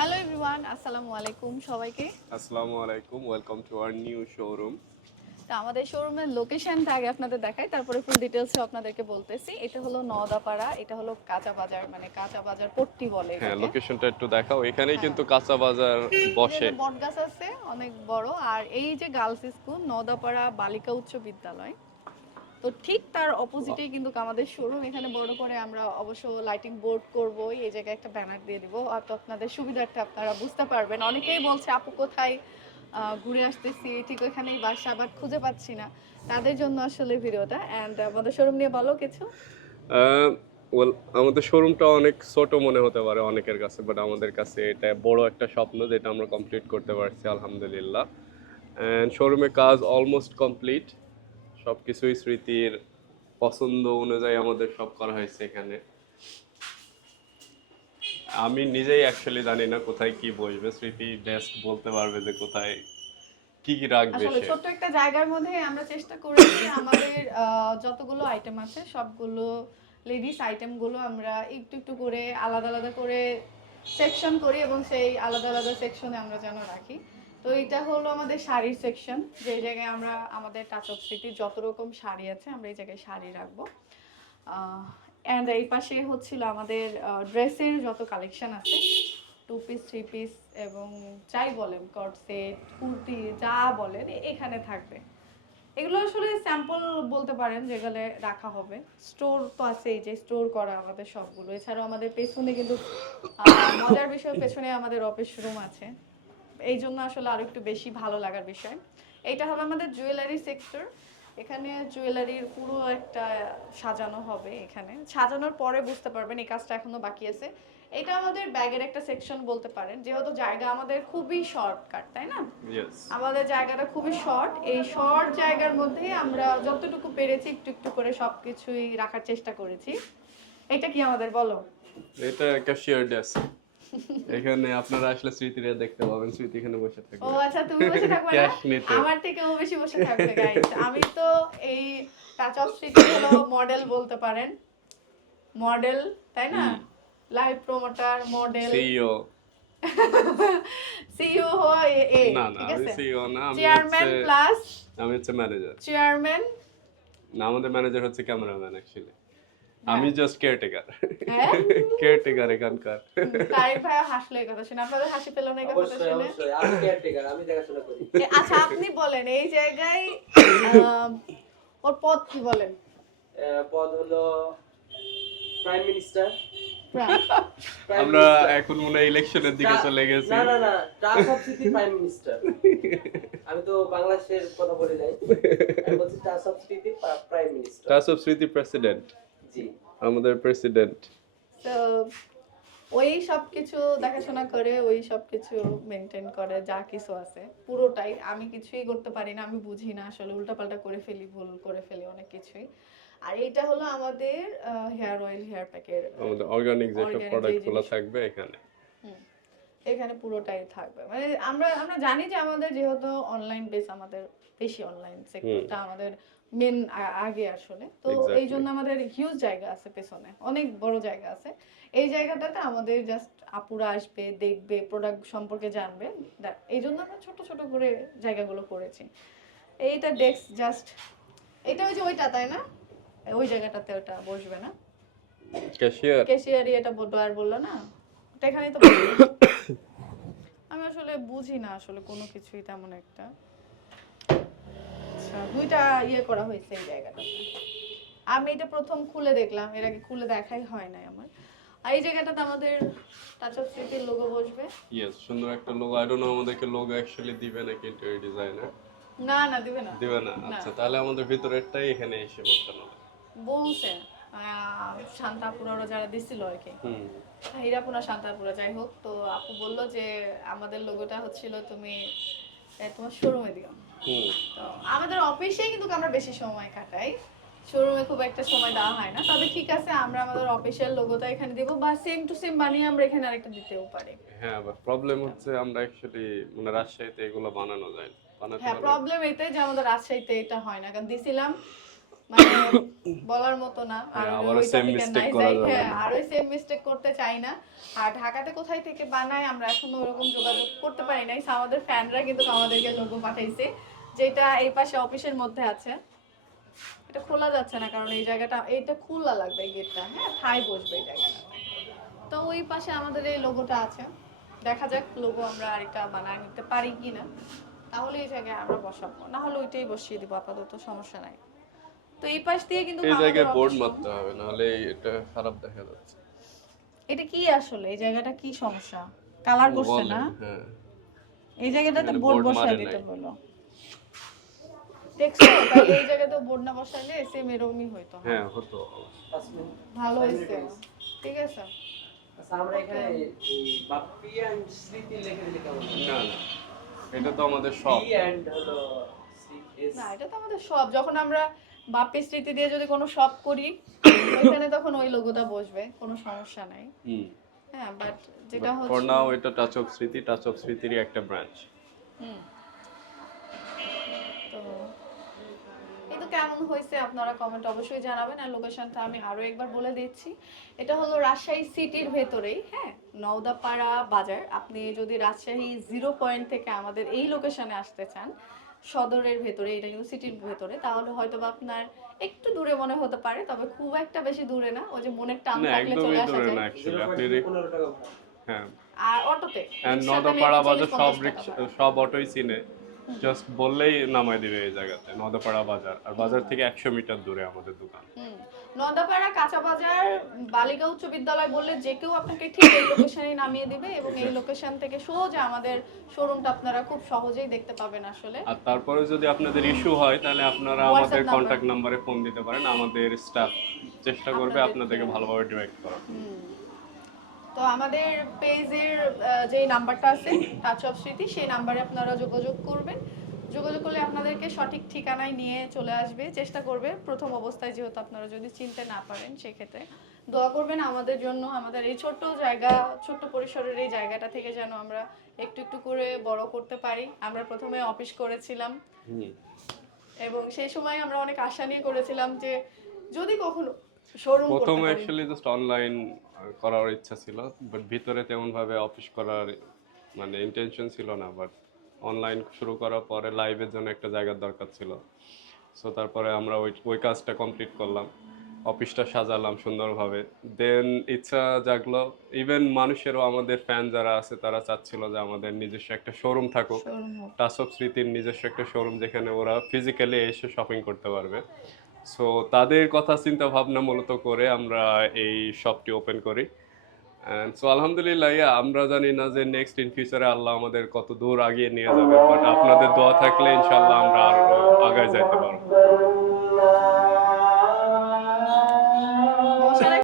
Hello everyone, আসসালামু আলাইকুম সবাইকে। আসসালামু আলাইকুম, welcome to our new showroom. তো আমাদের শোরুমের লোকেশনটা আগে আপনাদের দেখাই, তারপরে ফুল ডিটেলসে আপনাদেরকে বলতেছি। এটা হলো নওদাপাড়া, এটা হলো কাঁচা বাজার, মানে কাঁচা বাজার পট্টি বলে হ্যাঁ, এটাকে। লোকেশনটা একটু দেখাও। এখানেই হ্যাঁ, কিন্তু কাঁচা বাজার এই যে বসে। একটা বটগাছ আছে অনেক বড়, আর এই যে গার্লস স্কুল নওদাপাড়া বালিকা উচ্চ বিদ্যালয়, তো ঠিক তার অপোজিটেই কিন্তু আমাদের শোরুম। এখানে বড় করে আমরা অবশ্য লাইটিং বোর্ড করব, এই জায়গায় একটা ব্যানার দিয়ে দিব, আর তো আপনাদের সুবিধার্থে আপনারা বুঝতে পারবেন। অনেকেই বলছে আপু কোথায় ঘুরে আসতেছি, ঠিক ওইখানেই বাসা, বাট খুঁজে পাচ্ছি না, তাদের জন্য আসলে ভিডিওটা। অ্যান্ড আমাদের শোরুম নিয়ে বলো কিছু। আহ, ওয়েল, আমাদের শোরুমটা অনেক ছোট মনে হতে পারে অনেকের কাছে, বাট আমাদের কাছে এটা বড় একটা স্বপ্ন যেটা আমরা কমপ্লিট করতে পারছি আলহামদুলিল্লাহ। অ্যান্ড শোরুমে কাজ অলমোস্ট কমপ্লিট। সব কিছুই স্মৃতির পছন্দ অনুযায়ী আমাদের সব করা হয়েছে এখানে। আমি নিজেই অ্যাকচুয়ালি জানি না কোথায় কি বসবে, স্মৃতি বেস্ট বলতে পারবে যে কোথায় কি কি রাখবে আসলে সে। ছোট্ট একটা জায়গার মধ্যে আমরা চেষ্টা করেছি আমাদের যতগুলো আইটেম আছে সবগুলো লেডিস আইটেমগুলো আমরা একটু একটু করে আলাদা আলাদা করে সেকশন করি, এবং সেই আলাদা আলাদা সেকশনে আমরা যেন রাখি। তো এটা হলো আমাদের শাড়ির সেকশন, যে জায়গায় আমরা আমাদের টাচ অফ স্মৃতির যত রকম শাড়ি আছে আমরা এই জায়গায় শাড়ি রাখবো। অ্যান্ড এই পাশে হচ্ছিল আমাদের ড্রেসের যত কালেকশন আছে, টু পিস, থ্রি পিস, এবং যাই বলেন কট সেট, কুর্তি, যা বলেন এখানে থাকবে। এগুলো আসলে স্যাম্পল বলতে পারেন যেগুলো রাখা হবে। স্টোর তো আছে, এই যে স্টোর করা আমাদের সবগুলো। এছাড়াও আমাদের পেছনে কিন্তু মজার বিষয়, পেছনে আমাদের অফিস রুম আছে, এই জন্য আসলে আরো একটু বেশি ভালো লাগার বিষয়। এইটা হবে আমাদের জুয়েলারি সেক্টর। এখানে জুয়েলারির পুরো একটা সাজানো হবে। এখানে সাজানোর পরে বুঝতে পারবেন এই কাজটা এখনো বাকি আছে। এটা আমাদের ব্যাগের একটা সেকশন বলতে পারেন, যেহেতু জায়গা আমাদের খুবই শর্টকাট, তাই না? ইয়েস। আমাদের জায়গাটা খুবই শর্ট, এই শর্ট জায়গার মধ্যেই আমরা যতটুকু পেরেছি একটু একটু করে সবকিছুই রাখার চেষ্টা করেছি। এটা কি আমাদের বলো? এটা ক্যাশিয়ার ডেস্ক। এখানে আপনারা আসলে স্মৃতিরে দেখতে পাবেন, স্মৃতি এখানে বসে ও থাকবে আচ্ছা, তুমি বসে থাকবে না? ক্যাশ নিতে। আমার থেকে ও বেশি বসে থাকবে গাইস। আমি তো এই টাচ অফ স্মৃতি হলো মডেল বলতে পারেন, মডেল, তাই না? Live promoter, model, CEO. CEO হওয়া এ, না না, ঠিক আমি আছে? সিইও না, চেয়ারম্যান প্লাস আমি হচ্ছে ম্যানেজার। চেয়ারম্যান। না, আমাদের ম্যানেজার হচ্ছে ক্যামেরাম্যান অ্যাকচুয়ালি। হ্যাঁ, আমি জাস্ট কেয়ারটেকার। হ্যাঁ। কেয়ারটেকার এখানকার। তারিক ভাই হাসলো এই কথা শুনে, আপনাদের হাসি পেল না এই কথাটা অবশ্যই শুনে? অবশ্যই আমি কেয়ারটেকার, আমি দেখাশোনা করি। আচ্ছা, আপনি বলেন এই জায়গায় আহ, ওর পদ কি বলেন? পদ হলো প্রাইম মিনিস্টার। আমরা এখন মনে হয় ইলেকশনের দিকে চলে গেছি। না না না, টাস অফ সিটি প্রাইম মিনিস্টার। আমি তো বাংলাদেশের কথা বলি নাই, আমি বলছি টাস of city prime minister. Touch of স্মৃতি প্রেসিডেন্ট, জি। আমাদের প্রেসিডেন্ট। তো ওই সব কিছু দেখাশোনা করে, ওই সব কিছু মেনটেন করে, যা কিছু আছে পুরোটাই। আমি কিছুই করতে পারি না, আমি বুঝি না আসলে, উল্টাপাল্টা করে ফেলি, ভুল করে ফেলি অনেক কিছুই। আর এটা হলো আমাদের হেয়ার অয়েল, হেয়ার প্যাকের, আমাদের অর্গানিক যেসব অর্গানিক যে প্রোডাক্টগুলো জিনিস থাকবে এখানে। এখানে পুরোটাই থাকবে। মানে আমরা আমরা জানি যে আমাদের যেহেতু অনলাইন বেস, আমাদের বেশি অনলাইন সেক্টরটা আমাদের মেন আগে আসলে, তো এই জন্য আমাদের হিউজ জায়গা আছে পেছনে, অনেক বড় জায়গা আছে। এই জায়গাটাতে আমাদের জাস্ট আপুরা আসবে, দেখবে, প্রোডাক্ট সম্পর্কে জানবে, এই জন্য আমরা ছোট ছোট করে জায়গাগুলো করেছি। এইটা ডেস্ক জাস্ট, এটা ওই যে ওইটা, তাই না? ওই জায়গাটাতে ওটা বসবে না, ক্যাশিয়ার। ক্যাশিয়ারি, এটা আর বললো না, ওটা এখানেই তো আমি আসলে বুঝি না আসলে কোনো কিছুই তেমন একটা। আচ্ছা, দুইটা ইয়ে করা হয়েছে এই জায়গাটাতে। আমি এটা প্রথম খুলে দেখলাম, এর আগে খুলে দেখাই হয় নাই আমার। আর এই জায়গাটাতে আমাদের টাচ অফ স্মৃতির লোগো বসবে। ইয়েস, সুন্দর একটা লোগো। আই ডোন্ট নো আমাদেরকে লোগো অ্যাকচুয়ালি দিবে নাকি ইন্টেরিয়র ডিজাইনার। না না, দিবে না, দিবে না? আচ্ছা, তাহলে আমাদের ভিতরেরটাই এখানে এসে বসানো হবে। বলছে শান্তাপুরারও যারা দিছিল আর কি, হীরাপুরা শান্তাপুরা, যাই হোক। তো আপু বললো যে আমাদের লোগোটা হচ্ছিল তুমি তোমার শোরুমে দিও। তো আমাদের অফিসেই কিন্তু আমরা বেশি সময় কাটাই, শোরুমে খুব একটা সময় দেওয়া হয় না। তবে ঠিক আছে, আমরা আমাদের অফিসিয়াল লোগোটা এখানে দিব, বা সেম টু সেম বানিয়ে আমরা এখানে আরেকটা দিতেও পারি। হ্যাঁ, বাট প্রবলেম হচ্ছে আমরা অ্যাকচুয়ালি মানে রাজশাহীতে এগুলো বানানো যায় না, বানাতে হ্যাঁ, হলে। প্রবলেম এটাই যে আমাদের রাজশাহীতে এটা হয় না, কারণ দিছিলাম মানে বলার মতো না। আর হ্যাঁ, আবারও ওই same topic এ mistake নাই করা যাই। যাবে হ্যাঁ, না। আর ওই সেম মিস্টেক করতে চাই না। আর ঢাকাতে কোথায় থেকে বানায় আমরা এখনো ওরকম যোগাযোগ করতে পারি নাই। So, আমাদের ফ্যানরা কিন্তু আমাদেরকে লোগো পাঠাইছে, যেটা এই পাশে অফিসের মধ্যে আছে। এটা খোলা যাচ্ছে না কারণ এই জায়গাটা, এটা খোলা লাগবে এই গেটটা। হ্যাঁ, ঠাই বসবে এই জায়গাটা। তো ওই পাশে আমাদের এই লোগোটা আছে। দেখা যাক লোগো আমরা আরেকটা বানায় নিতে পারি কিনা, তাহলে এই জায়গায় আমরা বসাবো, না হলে ওইটাই বসিয়ে দিব আপাতত, সমস্যা নাই। তো এই পাশ দিয়ে কিন্তু এই আমাদের জায়গায় বোর্ড অফিস। মারতে হবে, নাহলে এটা খারাপ দেখা যাচ্ছে। এটা কি আসলে এই জায়গাটা কি সমস্যা? কালার করছে Wall-এ, না? হ্যাঁ। এই জায়গাটাতে এখানে বোর্ড board বসায় মারে দিতে নাই। বলো। দেখছো, তাহলে এই জায়গাতে বোর্ড না বসাইলে সেম এরকমই হইতো। হ্যাঁ, হতো। 5 মিনিট। ভালো হয়েছে, ঠিক আছে। আচ্ছা, আমরা এখানে এই বাপ্পি এন্ড স্মৃতি লিখে দিলে কেমন হয়? না, না, এটা তো আমাদের সব। বি এন্ড হলো সি এস। না, এটা তো আমাদের সব। যখন আমরা বাপ্পি স্মৃতি দিয়ে যদি কোনো শপ করি, ওইখানে তখন ওই লোগোটা বসবে, কোনো সমস্যা নাই। হ্যাঁ, বাট যেটা ফর হচ্ছে, নাও এটা টাচ অফ স্মৃতি, টাচ অফ স্মৃতিরই একটা ব্রাঞ্চ। হুম, তো এই তো কেমন হয়েছে আপনারা কমেন্ট অবশ্যই জানাবেন। আর লোকেশনটা আমি আরো একবার বলে দিচ্ছি, এটা হলো রাজশাহী সিটির ভেতরেই, হ্যাঁ, নওদাপাড়া বাজার। আপনি যদি রাজশাহী 0 পয়েন্ট থেকে আমাদের এই লোকেশনে আসতে চান, সদরের ভেতরে, এটা কিন্তু সিটির ভেতরে, তাহলে হয়তো বা আপনার একটু দূরে মনে হতে পারে, তবে খুব একটা বেশি দূরে না। ওই যে মনের টান না, থাকলে চলে একদমই আসা দূরে না যায়। অ্যাকচুয়ালি। আপনি 15 টাকা ভাড়া। হ্যাঁ, আর অটোতে এন্ড নওদাপাড়া বাজার সব অটোই চিনে, জাস্ট বললেই নামায় দিবে এই জায়গাতে, নওদাপাড়া বাজার। আর বাজার থেকে 100 মিটার দূরে আমাদের দোকান। নওদাপাড়া কাঁচা বাজার বালিকা উচ্চ বিদ্যালয় বললে যে কেউ আপনাকে ঠিক এই লোকেশনে নামিয়ে দিবে, এবং এই লোকেশন থেকে সোজা আমাদের শোরুমটা আপনারা খুব সহজেই দেখতে পাবেন আসলে। আর তারপরে যদি আপনাদের ইস্যু হয়, তাহলে আপনারা WhatsApp আমাদের number। কন্ট্যাক্ট নাম্বারে ফোন দিতে পারেন। আমাদের স্টাফ চেষ্টা করবে আপনাদেরকে ভালোভাবে ডিরেক্ট করার। তো আমাদের পেজের যে নাম্বারটা আছে টাচ অফ স্মৃতি, সেই নাম্বারে আপনারা যোগাযোগ করবেন। যোগাযোগ করলে আপনাদেরকে সঠিক ঠিকানায় নিয়ে চলে আসবে, চেষ্টা করবে প্রথম অবস্থায়, যেহেতু আপনারা যদি চিনতে না পারেন সেক্ষেত্রে দোয়া করবেন আমাদের জন্য। আমাদের এই ছোট্ট জায়গা, ছোট্ট পরিসরের এই জায়গাটা থেকে যেন আমরা একটু একটু করে বড় করতে পারি। আমরা প্রথমে অফিস করেছিলাম, এবং সেই সময় আমরা অনেক আশা নিয়ে করেছিলাম যে যদি কখনো শোরুম করতে প্রথমে পারি। অ্যাকচুয়ালি জাস্ট অনলাইন করার ইচ্ছা ছিল, বাট ভিতরে তেমন ভাবে অফিস করার মানে ইন্টেনশন ছিল না। বাট অনলাইন শুরু করার পরে লাইভের জন্য একটা জায়গার দরকার ছিল। সো তারপরে আমরা ওই কাজটা কমপ্লিট করলাম, অফিসটা সাজালাম সুন্দরভাবে। দেন ইচ্ছা জাগলো, ইভেন মানুষেরও, আমাদের ফ্যান যারা আছে তারা চাচ্ছিল যে আমাদের নিজস্ব একটা শোরুম থাকুক, শোরুম হোক। টাচ অফ স্মৃতির নিজস্ব একটা শোরুম, যেখানে ওরা ফিজিক্যালি এসে শপিং করতে পারবে। সো তাদের কথা চিন্তা ভাবনা মূলত করে আমরা এই শপটি ওপেন করি। সো আলহামদুলিল্লাহ, আমরা জানি না যে নেক্সট ইন ফিউচারে আল্লাহ আমাদের কত দূর আগিয়ে নিয়ে যাবে, বাট আপনাদের দোয়া থাকলে ইনশাল্লাহ আমরা আরো আগায় যাইতে পারবো।